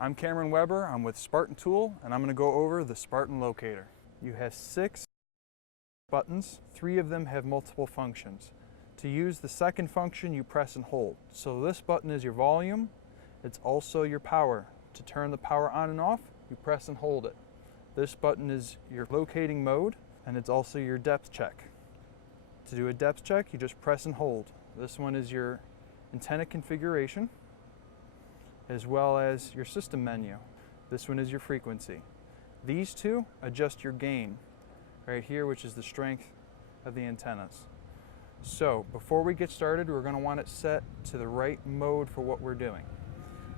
I'm Cameron Weber, I'm with Spartan Tool, and I'm going to go over the Spartan Locator. You have 6 buttons, 3 of them have multiple functions. To use the second function, you press and hold. So this button is your volume, it's also your power. To turn the power on and off, you press and hold it. This button is your locating mode, and it's also your depth check. To do a depth check, you just press and hold. This one is your antenna configuration, as well as your system menu. This one is your frequency. These two adjust your gain right here, which is the strength of the antennas. So before we get started, we're going to want it set to the right mode for what we're doing.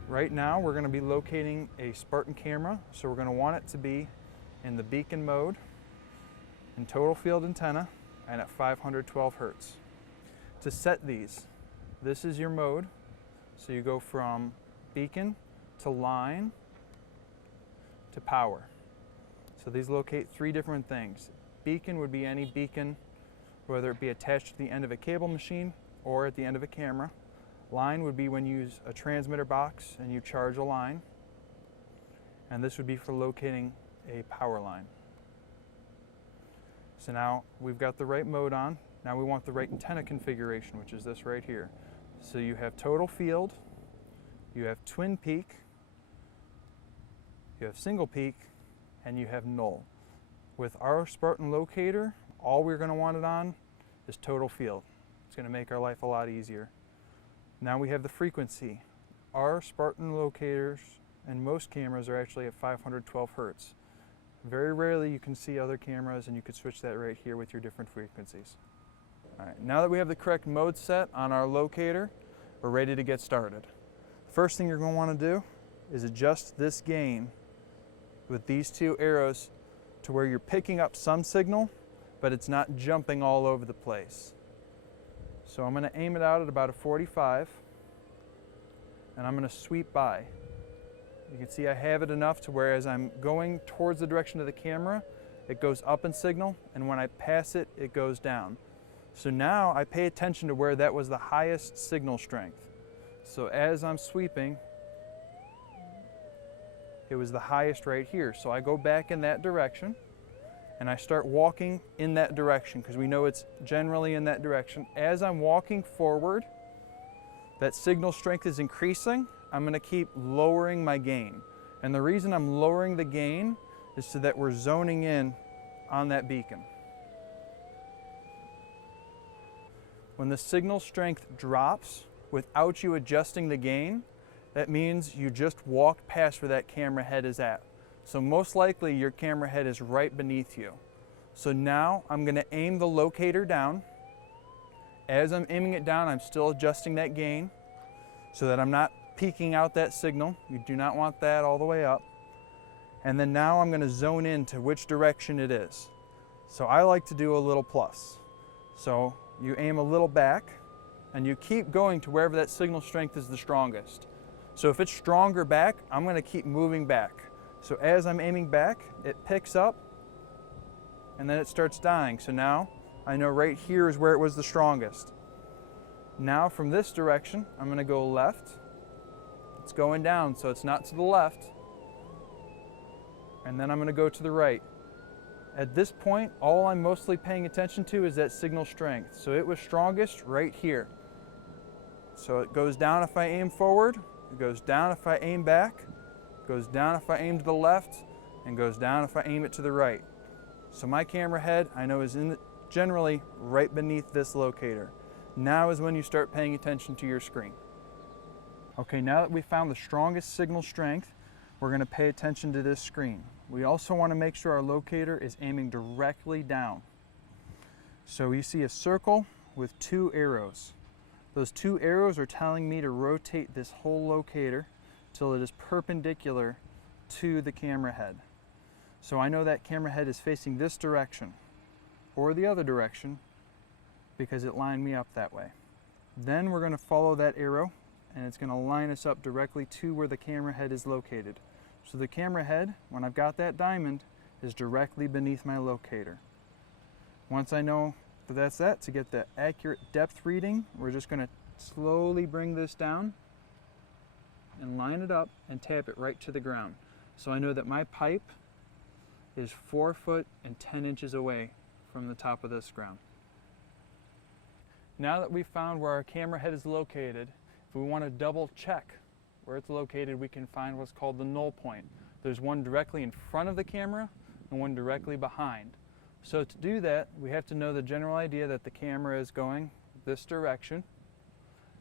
Right now we're going to be locating a Spartan camera, so we're going to want it to be in the beacon mode, in total field antenna, and at 512 Hertz. To set these, this is your mode. So you go from beacon to line to power. So these locate 3 different things. Beacon would be any beacon, whether it be attached to the end of a cable machine or at the end of a camera. Line would be when you use a transmitter box and you charge a line. And this would be for locating a power line. So now we've got the right mode on. Now we want the right antenna configuration, which is this right here. So you have total field, you have twin peak, you have single peak, and you have null. With our Spartan Locator, all we're going to want it on is total field. It's going to make our life a lot easier. Now we have the frequency. Our Spartan Locators and most cameras are actually at 512 Hertz. Very rarely you can see other cameras, and you could switch that right here with your different frequencies. All right, now that we have the correct mode set on our locator, we're ready to get started. First thing you're going to want to do is adjust this gain with these 2 arrows to where you're picking up some signal, but it's not jumping all over the place. So I'm going to aim it out at about a 45, and I'm going to sweep by. You can see I have it enough to where as I'm going towards the direction of the camera, it goes up in signal, and when I pass it, it goes down. So now I pay attention to where that was the highest signal strength. So as I'm sweeping, it was the highest right here. So I go back in that direction and I start walking in that direction because we know it's generally in that direction. As I'm walking forward, that signal strength is increasing. I'm going to keep lowering my gain. And the reason I'm lowering the gain is so that we're zoning in on that beacon. When the signal strength drops without you adjusting the gain, that means you just walked past where that camera head is at. So most likely your camera head is right beneath you. So now I'm going to aim the locator down. As I'm aiming it down, I'm still adjusting that gain so that I'm not peaking out that signal. You do not want that all the way up. And then now I'm going to zone into which direction it is. So I like to do a little plus. So you aim a little back, and you keep going to wherever that signal strength is the strongest. So if it's stronger back, I'm going to keep moving back. So as I'm aiming back, it picks up, and then it starts dying. So now I know right here is where it was the strongest. Now from this direction, I'm going to go left. It's going down, so it's not to the left. And then I'm going to go to the right. At this point, all I'm mostly paying attention to is that signal strength. So it was strongest right here. So it goes down if I aim forward, it goes down if I aim back, it goes down if I aim to the left, and goes down if I aim it to the right. So my camera head, I know, is generally right beneath this locator. Now is when you start paying attention to your screen. Okay, now that we found the strongest signal strength, we're going to pay attention to this screen. We also want to make sure our locator is aiming directly down. So you see a circle with 2 arrows. Those 2 arrows are telling me to rotate this whole locator till it is perpendicular to the camera head. So I know that camera head is facing this direction or the other direction because it lined me up that way. Then we're going to follow that arrow, and it's going to line us up directly to where the camera head is located. So the camera head, when I've got that diamond, is directly beneath my locator. Once I know that that's that, to get the accurate depth reading, we're just going to slowly bring this down and line it up and tap it right to the ground. So I know that my pipe is 4 foot and 10 inches away from the top of this ground. Now that we've found where our camera head is located, if we want to double check where it's located, we can find what's called the null point. There's one directly in front of the camera and one directly behind. So to do that, we have to know the general idea that the camera is going this direction,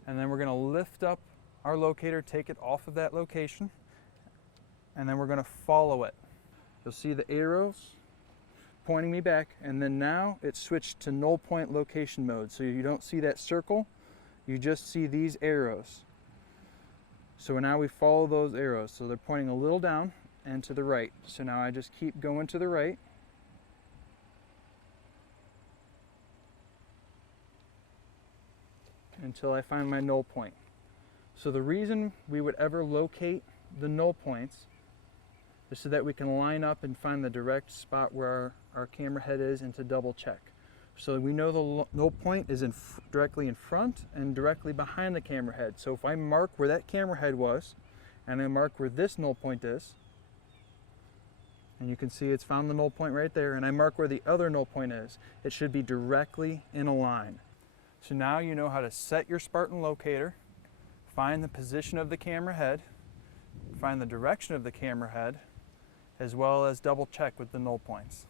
and then we're going to lift up our locator, take it off of that location, and then we're going to follow it. You'll see the arrows pointing me back, and then now it's switched to null point location mode. So you don't see that circle, you just see these arrows. So now we follow those arrows. So they're pointing a little down and to the right. So now I just keep going to the right. Until I find my null point. So the reason we would ever locate the null points is so that we can line up and find the direct spot where our camera head is and to double check. So we know the null point is directly in front and directly behind the camera head. So if I mark where that camera head was and I mark where this null point is, and you can see it's found the null point right there, and I mark where the other null point is, it should be directly in a line. So now you know how to set your Spartan locator, find the position of the camera head, find the direction of the camera head, as well as double check with the null points.